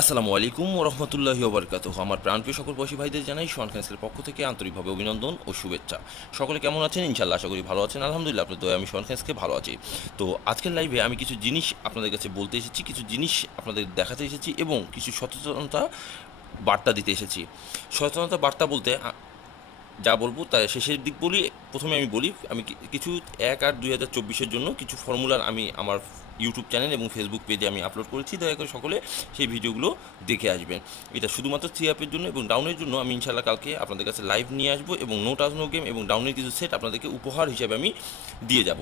আসসালামু আলাইকুম ওরহমতুল্লাহি ওবরকাতুহ। আমার প্রাণপ্রিয় সকল প্রবাসী ভাইদের জানাই শোয়ান খানসের পক্ষ থেকে আন্তরিকভাবে অভিনন্দন ও শুভেচ্ছা। সকলে কেমন আছেন? ইনশাআল্লাহ আশা করি ভালো আছেন। আলহামদুলিল্লাহ আপনার দয়ায় আমি শোয়ান খানসকে ভালো আছি। তো আজকের লাইভে আমি কিছু জিনিস আপনাদের কাছে বলতে এসেছি, কিছু জিনিস আপনাদের দেখাতে এসেছি এবং কিছু সচেতনতা বার্তা দিতে এসেছি। সচেতনতা বার্তা বলতে যা বলবো তার শেষের দিক বলি। প্রথমে আমি বলি, আমি কিছু 1/8/2024 জন্য কিছু ফর্মুলার আমি আমার ইউটিউব চ্যানেল এবং ফেসবুক পেজে আমি আপলোড করেছি। দয়া করে সকলে সেই ভিডিওগুলো দেখে আসবেন। এটা শুধুমাত্র 3 অ্যাপের জন্য এবং ডাউনের জন্য আমি ইনশাআল্লাহ কালকে আপনাদের কাছে লাইভ নিয়ে আসবো এবং নো টাচ নো গেম এবং ডাউনের কিছু সেট আপনাদেরকে উপহার হিসেবে আমি দিয়ে যাব।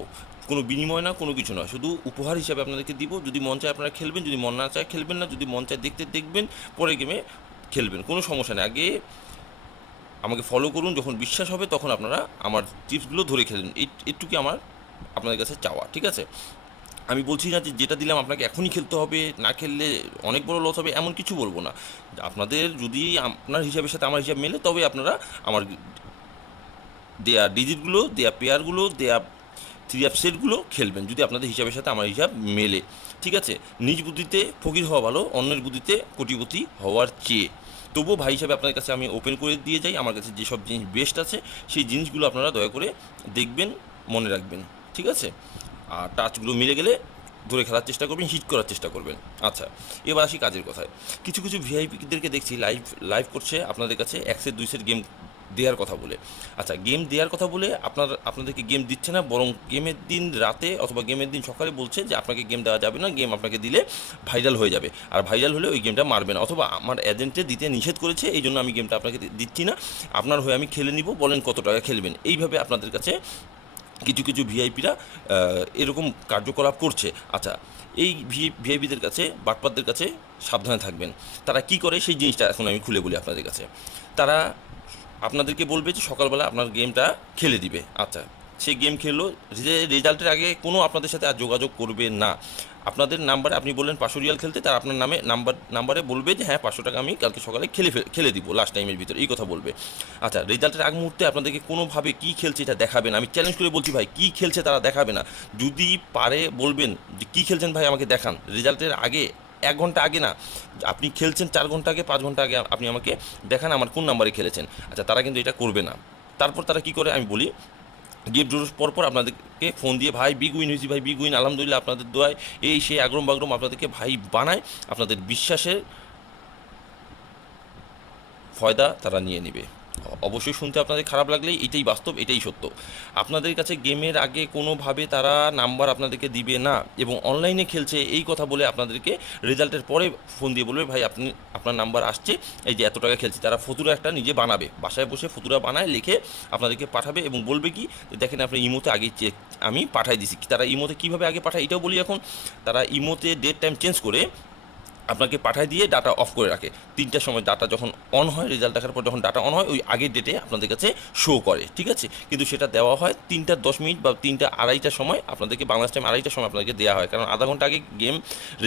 কোনো বিনিময় না, কোনো কিছু না, শুধু উপহার হিসাবে আপনাদেরকে দিব। যদি মন চায় আপনারা খেলবেন, যদি মন না চায় খেলবেন না, যদি মন চায় দেখতে দেখবেন, পরে গেমে খেলবেন, কোনো সমস্যা নেই। আগে আমাকে ফলো করুন, যখন বিশ্বাস হবে তখন আপনারা আমার টিপসগুলো ধরে খেলেন। এইটুকুই আমার আপনাদের কাছে চাওয়া, ঠিক আছে? আমি বলছি না যে যেটা দিলাম আপনাকে এখনই খেলতে হবে, না খেললে অনেক বড় লস হবে, এমন কিছু বলবো না। আপনাদের যদি আপনার হিসাবের সাথে আমার হিসাব মেলে তবে আপনারা আমার দেয়া ডিজিটগুলো, দেয়া পেয়ারগুলো, দেয়া থ্রি অ্যাপ সেটগুলো খেলবেন, যদি আপনাদের হিসাবের সাথে আমার হিসাব মেলে, ঠিক আছে? নিজ বুদ্ধিতে ফকির হওয়া ভালো, অন্যের বুদ্ধিতে কোটিপতি হওয়ার চেয়ে। তবুও ভাই হিসাবে আপনাদের কাছে আমি ওপেন করে দিয়ে যাই, আমার কাছে যেসব জিনিস বেস্ট আছে সেই জিনিসগুলো আপনারা দয়া করে দেখবেন, মনে রাখবেন, ঠিক আছে? আর টাচগুলো মিলে গেলে ধরে খেলার চেষ্টা করবেন, হিট করার চেষ্টা করবেন। আচ্ছা, এবার আসি কাজের কথায়। কিছু কিছু ভিআইপিদেরকে দেখছি লাইভ লাইভ করছে আপনাদের কাছে 1 সেট 2 সেট গেম দেওয়ার কথা বলে। আচ্ছা, গেম দেওয়ার কথা বলে আপনাদেরকে গেম দিচ্ছে না, বরং গেমের দিন রাতে অথবা গেমের দিন সকালে বলছে যে আপনাকে গেম দেওয়া যাবে না, গেম আপনাকে দিলে ভাইরাল হয়ে যাবে, আর ভাইরাল হলে ওই গেমটা মারবে না, অথবা আমার এজেন্টে দিতে নিষেধ করেছে, এই জন্য আমি গেমটা আপনাকে দিচ্ছি না, আপনার হয়ে আমি খেলে নিব, বলেন কত টাকা খেলবেন। এইভাবে আপনাদের কাছে কিছু কিছু ভিআইপিরা এরকম কার্যকলাপ করছে। আচ্ছা, এই ভিআইপিদের কাছে, বাটপারদের কাছে সাবধানে থাকবেন। তারা কি করে সেই জিনিসটা এখন আমি খুলে বলি আপনাদের কাছে। তারা আপনাদেরকে বলবে যে সকালবেলা আপনার গেমটা খেলে দিবে। আচ্ছা, সে গেম খেললো, রেজাল্টের আগে কোনো আপনাদের সাথে আর যোগাযোগ করবে না। আপনাদের নাম্বারে আপনি বললেন 500 রিয়াল খেলতে, তার আপনার নামে নাম্বারে বলবে যে হ্যাঁ 500 টাকা আমি কালকে সকালে খেলে দিব লাস্ট টাইমের ভিতরে, এই কথা বলবে। আচ্ছা, রেজাল্টের আগ মুহূর্তে আপনাদেরকে কোনোভাবে কী খেলছে এটা দেখাবে না। আমি চ্যালেঞ্জ করে বলছি ভাই, কী খেলছে তারা দেখাবে না। যদি পারে বলবেন যে কী খেলছেন ভাই আমাকে দেখান, রেজাল্টের আগে 1 ঘন্টা আগে না, আপনি খেলছেন 4 ঘন্টা আগে, 5 ঘন্টা আগে আপনি আমাকে দেখান আমার কোন নাম্বারে খেলেছেন। আচ্ছা, তারা কিন্তু এটা করবে না। তারপর তারা কি করে আমি বলি, গিফট ডোর পর আপনাদেরকে ফোন দিয়ে ভাই বিগ উইন হয়েছি, ভাই বিগ উইন আলহামদুলিল্লাহ আপনাদের দোয়ায়, এই সেই আগ্রম বাগ্রম আপনাদেরকে ভাই বানায়, আপনাদের বিশ্বাসের ফয়দা তারা নিয়ে নেবে। অবশ্যই শুনতে আপনাদের খারাপ লাগলেই এটাই বাস্তব, এটাই সত্য। আপনাদের কাছে গেমের আগে কোনোভাবে তারা নাম্বার আপনাদেরকে দিবে না, এবং অনলাইনে খেলছে এই কথা বলে আপনাদেরকে রেজাল্টের পরে ফোন দিয়ে বলবে ভাই আপনার নাম্বার আসছে, এই যে এত টাকা খেলছি। তারা ফতুরা একটা নিজে বানাবে, বাসায় বসে ফতুরা বানায়, লিখে আপনাদেরকে পাঠাবে এবং বলবে কি দেখেন আপনি ইমোতে আগে আমি পাঠাই দিছি। তারা ইমোতে কীভাবে আগে পাঠায় এটাও বলি এখন। তারা ইমোতে ডেট টাইম চেঞ্জ করে আপনাকে পাঠায় দিয়ে ডাটা অফ করে রাখে। 3টার সময় ডাটা যখন অন হয়, রেজাল্ট দেখার পর যখন ডাটা অন হয়, ওই আগের ডেটে আপনাদের কাছে শো করে, ঠিক আছে? কিন্তু সেটা দেওয়া হয় 3টা 10 মিনিট বা 3টা 2:30টার সময়, আপনাদেরকে বাংলাদেশ টাইম 2:30টার সময় আপনাদেরকে দেওয়া হয়, কারণ আধা ঘন্টা আগে গেম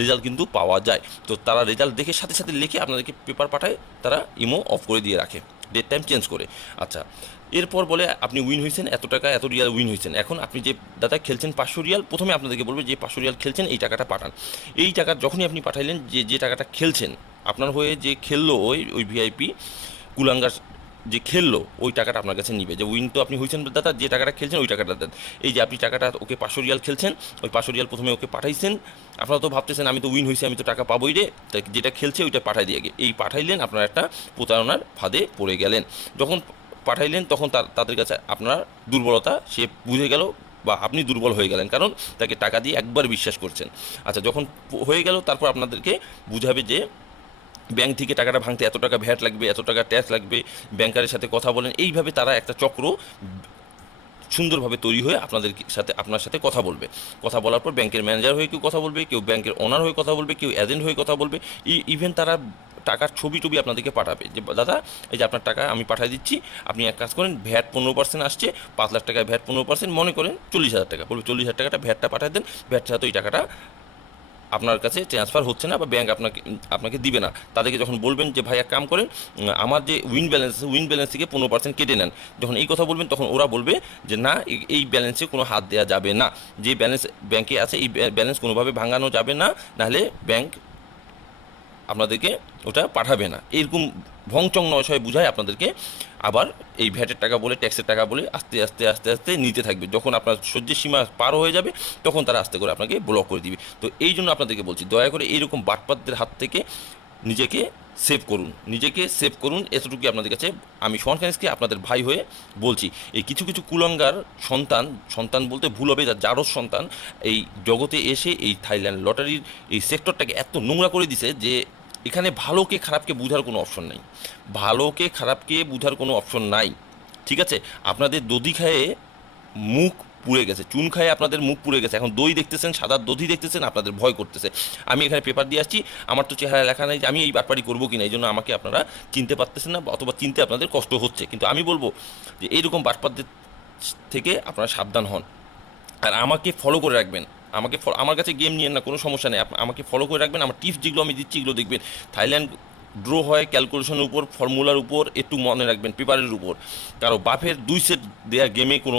রেজাল্ট কিন্তু পাওয়া যায়। তো তারা রেজাল্ট দেখে সাথে সাথে লিখে আপনাদেরকে পেপার পাঠায়, তারা ইমো অফ করে দিয়ে রাখে ডেট টাইম চেঞ্জ করে। আচ্ছা, এরপর বলে আপনি উইন হয়েছেন এত টাকা, এত রিয়াল উইন হয়েছেন। এখন আপনি যে দাদা খেলছেন 500 রিয়াল, প্রথমে আপনাদেরকে বলবে যে 500 রিয়াল খেলছেন, এই টাকাটা পাঠান। এই টাকা যখনই আপনি পাঠাইলেন, যে টাকাটা খেলছেন আপনার হয়ে যে খেললো, ওই ভিআইপি কুলাঙ্গার যে খেললো, ওই টাকাটা আপনার কাছে নিবে, যে উইন তো আপনি হয়েছেন দাদা, যে টাকাটা খেলছেন ওই টাকাটা দেন। এই যে আপনি টাকাটা ওকে 500 রিয়াল খেলছেন, ওই 500 রিয়াল প্রথমে ওকে পাঠাইছেন। আপনারা তো ভাবতেছেন আমি তো উইন হয়েছি, আমি তো টাকা পাবোই রে, তাই যেটা খেলছে ওইটা পাঠাই দিয়ে এই পাঠাইলেন, আপনার একটা প্রতারণার ফাঁদে পড়ে গেলেন। যখন পাঠাইলেন তখন তাদের কাছে আপনার দুর্বলতা সে বুঝে গেল, বা আপনি দুর্বল হয়ে গেলেন, কারণ তাকে টাকা দিয়ে একবার বিশ্বাস করছেন। আচ্ছা, যখন হয়ে গেল তারপর আপনাদেরকে বুঝাবে যে ব্যাংক থেকে টাকাটা ভাঙতে এত টাকা ভ্যাট লাগবে, এত টাকা ট্যাক্স লাগবে, ব্যাংকারের সাথে কথা বলেন। এইভাবে তারা একটা চক্র সুন্দরভাবে তৈরি হয়ে আপনার সাথে কথা বলবে। কথা বলার পর ব্যাংকের ম্যানেজার হয়ে কেউ কথা বলবে, কেউ ব্যাংকের ওনার হয়ে কথা বলবে, কেউ এজেন্ট হয়ে কথা বলবে। ইভেন তারা টাকার ছবি টবি আপনাদেরকে পাঠাবে, যে দাদা এই যে আপনার টাকা আমি পাঠিয়ে দিচ্ছি, আপনি এক কাজ করেন, ভ্যাট 15% আসছে, 5 লাখ টাকায় ভ্যাট 15%, মনে করেন 40,000 টাকা, বলবে 40,000 টাকাটা ভ্যাটটা পাঠিয়ে দেন, ভ্যাট ছাড়া তো এই টাকাটা আপনার কাছে ট্রান্সফার হচ্ছে না, বা ব্যাংক আপনাকে দিবে না। তাদেরকে যখন বলবেন যে ভাই এক কাম করেন, আমার যে উইন ব্যালেন্স থেকে 15% কেটে নেন, যখন এই কথা বলবেন তখন ওরা বলবে যে না, এই ব্যালেন্সে কোনো হাত দেওয়া যাবে না, যে ব্যালেন্স ব্যাংকে আছে এই ব্যালেন্স কোনোভাবে ভাঙানো যাবে না, নাহলে ব্যাংক আপনাদেরকে ওটা পাঠাবে না, এরকম ভংচং নয় বুঝায় আপনাদেরকে আবার এই ভ্যাটের টাকা বলে, ট্যাক্সের টাকা বলে আস্তে আস্তে আস্তে আস্তে নিতে থাকবে। যখন আপনার সহ্যের সীমা পার হয়ে যাবে তখন তারা আস্তে করে আপনাকে ব্লক করে দিবে। তো এই জন্য আপনাদেরকে বলছি, দয়া করে এইরকম বাটপাতদের হাত থেকে নিজেকে সেভ করুন, নিজেকে সেভ করুন, এতটুকুই আপনাদের কাছে আমি সোহান খানিজকে আপনাদের ভাই হয়ে বলছি। এই কিছু কিছু কুলাঙ্গার সন্তান বলতে ভুল হবে, যার জারজ সন্তান এই জগতে এসে এই থাইল্যান্ড লটারির এই সেক্টরটাকে এত নোংরা করে দিছে যে এখানে ভালোকে খারাপকে বোঝার কোনো অপশন নাই, ভালোকে খারাপকে বোঝার কোনো অপশন নাই। ঠিক আছে, আপনাদের দধি খায়ে মুখ পুড়ে গেছে, চুন খায় আপনাদের মুখ পুড়ে গেছে, এখন দই দেখতেছেন, সাদা দধি দেখতেছেন, আপনাদের ভয় করতেছে। আমি এখানে পেপার দিয়ে আসছি, আমার তো চেহারা লেখা নেই যে আমি এই বাটপাড়ি করবো কিনা, এই জন্য আমাকে আপনারা চিনতে পারতেছেন না, অথবা চিনতে আপনাদের কষ্ট হচ্ছে। কিন্তু আমি বলবো যে এইরকম বাটপাড়দের থেকে আপনারা সাবধান হন, আর আমাকে ফলো করে রাখবেন। আমার কাছে গেম নিয়ে না, কোনো সমস্যা নেই, আমাকে ফলো করে রাখবেন। আমার টিপস যেগুলো আমি দিচ্ছি এগুলো দেখবেন। থাইল্যান্ড ড্র হয় ক্যালকুলেশনের উপর, ফর্মুলার উপর, একটু মনে রাখবেন পেপারের উপর। কারো বাপের 2 সেট দেয়া গেমে কোনো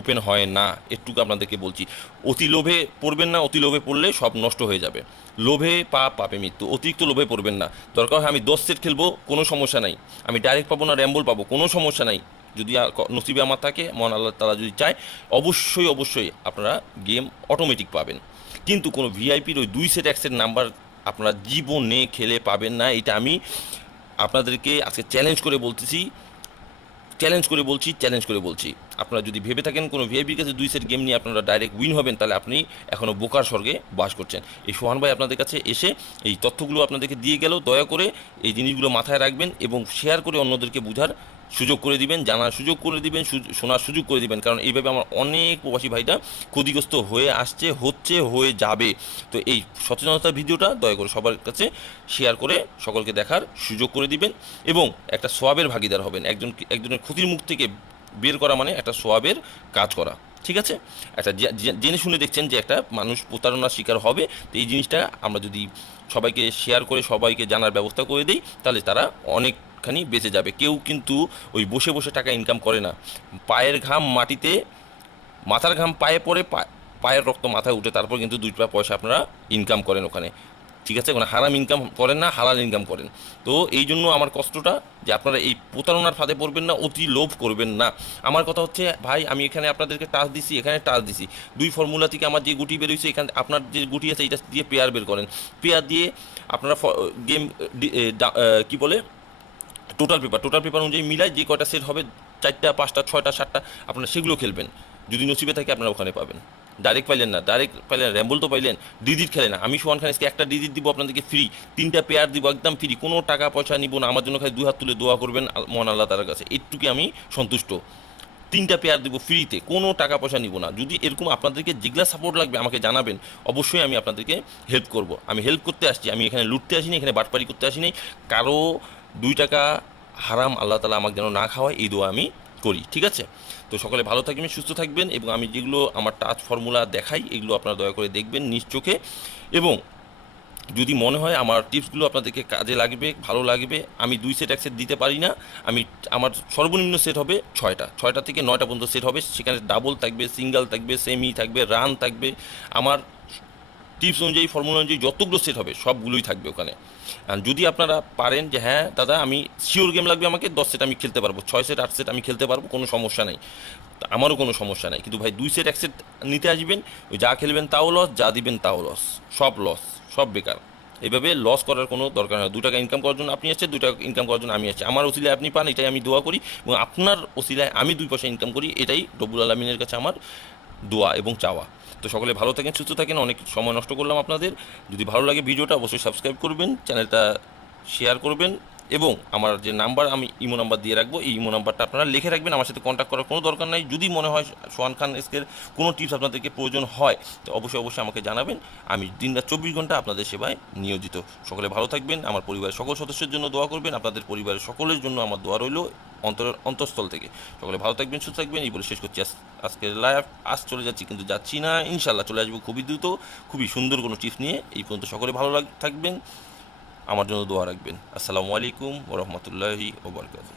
ওপেন হয় না, একটুকু আপনাদেরকে বলছি। অতি লোভে পড়বেন না, অতি লোভে পড়লে সব নষ্ট হয়ে যাবে। লোভে পাপ, পাপে মৃত্যু, অতিরিক্ত লোভে পড়বেন না। দরকার হয় আমি 10 সেট খেলবো, কোনো সমস্যা নাই, আমি ডাইরেক্ট পাবো না র্যাম্বল পাবো, কোনো সমস্যা নাই। যদি নসিবে আমার থাকে, মহান আল্লাহ তাআলা যদি চায়, অবশ্যই আপনারা গেম অটোমেটিক পাবেন। কিন্তু কোনো ভিআইপির ওই 2 সেট 1 সেট নাম্বার আপনারা জীবনে খেলে পাবেন না। এটা আমি আপনাদেরকে আজকে চ্যালেঞ্জ করে বলছি। আপনারা যদি ভেবে থাকেন কোনো ভিআইপির কাছে 2 সেট গেম নিয়ে আপনারা ডাইরেক্ট উইন হবেন, তাহলে আপনি এখনও বোকার স্বর্গে বাস করছেন। এই সোহান ভাই আপনাদের কাছে এসে এই তথ্যগুলো আপনাদেরকে দিয়ে গেল, দয়া করে এই জিনিসগুলো মাথায় রাখবেন এবং শেয়ার করে অন্যদেরকে বোঝার সুযোগ করে দিবেন, জানার সুযোগ করে দিবেন, শোনার সুযোগ করে দিবেন। কারণ এইভাবে আমার অনেক প্রবাসী ভাইটা ক্ষতিগ্রস্ত হয়ে আসছে, হয়ে যাবে। তো এই সচেতনতার ভিডিওটা দয়া করে সবার কাছে শেয়ার করে সকলকে দেখার সুযোগ করে দিবেন এবং একটা সোয়াবের ভাগিদার হবেন। একজনের ক্ষতির মুখ থেকে বের করা মানে একটা সোয়াবের কাজ করা। ঠিক আছে, একটা জেনে শুনে দেখছেন যে একটা মানুষ প্রতারণার শিকার হবে, তো এই জিনিসটা আমরা যদি সবাইকে শেয়ার করে সবাইকে জানার ব্যবস্থা করে দিই, তাহলে তারা অনেকখানি বেঁচে যাবে। কেউ কিন্তু ওই বসে বসে টাকা ইনকাম করে না। পায়ের ঘাম মাটিতে, মাথার ঘাম পায়ে পড়ে, পায়ের রক্ত মাথায় উঠে, তারপর কিন্তু 2 পয়সা আপনারা ইনকাম করেন ওখানে। ঠিক আছে, ওখানে হারাম ইনকাম করেন না, হালাল ইনকাম করেন। তো এই জন্য আমার কষ্টটা যে আপনারা এই প্রতারণার ফাঁদে পড়বেন না, অতি লোভ করবেন না। আমার কথা হচ্ছে ভাই, আমি এখানে আপনাদেরকে টাচ দিছি, এখানে টাচ দিছি, 2 ফর্মুলা থেকে আমার যে গুটি বেরোইছে, এখানে আপনার যে গুটি আছে এটা দিয়ে পেয়ার বের করেন। পেয়ার দিয়ে আপনারা গেম কী বলে টোটাল পেপার অনুযায়ী মিলায় যে কয়টা সেট হবে, 4টা 5টা 6টা 7টা, আপনারা সেগুলো খেলবেন। যদি নসিবে থাকে আপনারা ওখানে পাবেন। ডাইরেক্ট পাইলেন র্যাম্বল তো পাইলেন, ডিজিট খেলে না। আমি সোহান খানিজকে একটা ডিজিট দিব আপনাদেরকে ফ্রি, 3টা পেয়ার দিব একদম ফ্রি, কোনো টাকা পয়সা নিব না। আমার জন্য খালি 2 হাত তুলে দোয়া করবেন মহান আল্লাহ তাআলার কাছে, এটুকুই আমি সন্তুষ্ট। 3টা পেয়ার দিব ফ্রিতে, কোনো টাকা পয়সা নিব না। যদি এরকম আপনাদেরকে যেগুলা সাপোর্ট লাগবে আমাকে জানাবেন, অবশ্যই আমি আপনাদেরকে হেল্প করব। আমি হেল্প করতে আসছি, আমি এখানে লুটতে আসিনি, এখানে বাটপারি করতে আসিনি। কারো 2 টাকা হারাম আল্লাহ তাআলা আমাকে যেন না খাওয়ায়, এই দোয়া আমি করি। ঠিক আছে, তো সকলে ভালো থাকবেন, সুস্থ থাকবেন এবং আমি যেগুলো আমার টাচ ফর্মুলা দেখাই এগুলো আপনারা দয়া করে দেখবেন নিজ চোখে। এবং যদি মনে হয় আমার টিপসগুলো আপনাদেরকে কাজে লাগবে, ভালো লাগবে, আমি 2 সেট 1 সেট দিতে পারি না। আমার সর্বনিম্ন সেট হবে 6টা থেকে 9টা পর্যন্ত সেট হবে। সেখানে ডাবল থাকবে, সিঙ্গেল থাকবে, সেমি থাকবে, রান থাকবে। আমার টিপস অনুযায়ী, ফর্মুলা অনুযায়ী যতগুলো সেট হবে সবগুলোই থাকবে ওখানে। আর যদি আপনারা পারেন যে হ্যাঁ দাদা আমি শিওর গেম লাগবে, আমাকে 10 সেট আমি খেলতে পারবো, 6 সেট 8 সেট আমি খেলতে পারবো, কোনো সমস্যা নেই, আমারও কোনো সমস্যা নেই। কিন্তু ভাই 2 সেট 1 সেট নিতে আসবেন, ওই যা খেলবেন তাও লস, যা দিবেন তাও লস, সব বেকার। এভাবে লস করার কোনো দরকার হয়। 2 টাকা ইনকাম করার জন্য আপনি আসছে, 2 টাকা ইনকাম করার জন্য আমি আসছি। আমার ওসিলায় আপনি পান, এটাই আমি দোয়া করি, এবং আপনার ওসিলায় আমি 2 পয়সা ইনকাম করি, এটাই রব্বুল আলামিনের কাছে আমার দোয়া এবং চাওয়া। তো সকলে ভালো থাকেন, সুস্থ থাকেন। অনেক সময় নষ্ট করলাম আপনাদের। যদি ভালো লাগে ভিডিওটা অবশ্যই সাবস্ক্রাইব করবেন, চ্যানেলটা শেয়ার করবেন এবং আমার যে নাম্বার আমি ইমো নাম্বার দিয়ে রাখবো, এই ইমো নাম্বারটা আপনারা লিখে রাখবেন। আমার সাথে কন্ট্যাক্ট করার কোনো দরকার নাই। যদি মনে হয় সোহান খানিজের কোনো টিপস আপনাদেরকে প্রয়োজন হয়, তো অবশ্যই আমাকে জানাবেন। আমি দিনরাত 24 ঘন্টা আপনাদের সেবায় নিয়োজিত। সকলে ভালো থাকবেন, আমার পরিবারের সকল সদস্যের জন্য দোয়া করবেন, আপনাদের পরিবারের সকলের জন্য আমার দোয়া রইল অন্তঃস্থল থেকে। সকলে ভালো থাকবেন, সুস্থ থাকবেন, এই বলে শেষ করছি আজকের লাইভ। চলে যাচ্ছি, কিন্তু যাচ্ছি না, ইনশাল্লাহ চলে আসবো খুবই দ্রুত, খুবই সুন্দর কোনো টিপস নিয়ে। এই পর্যন্ত সকলে ভালো থাকবেন, আমার জন্য দোয়া রাখবেন। আসসালামু আলাইকুম ওয়া রাহমাতুল্লাহি ওয়া বারাকাতুহু।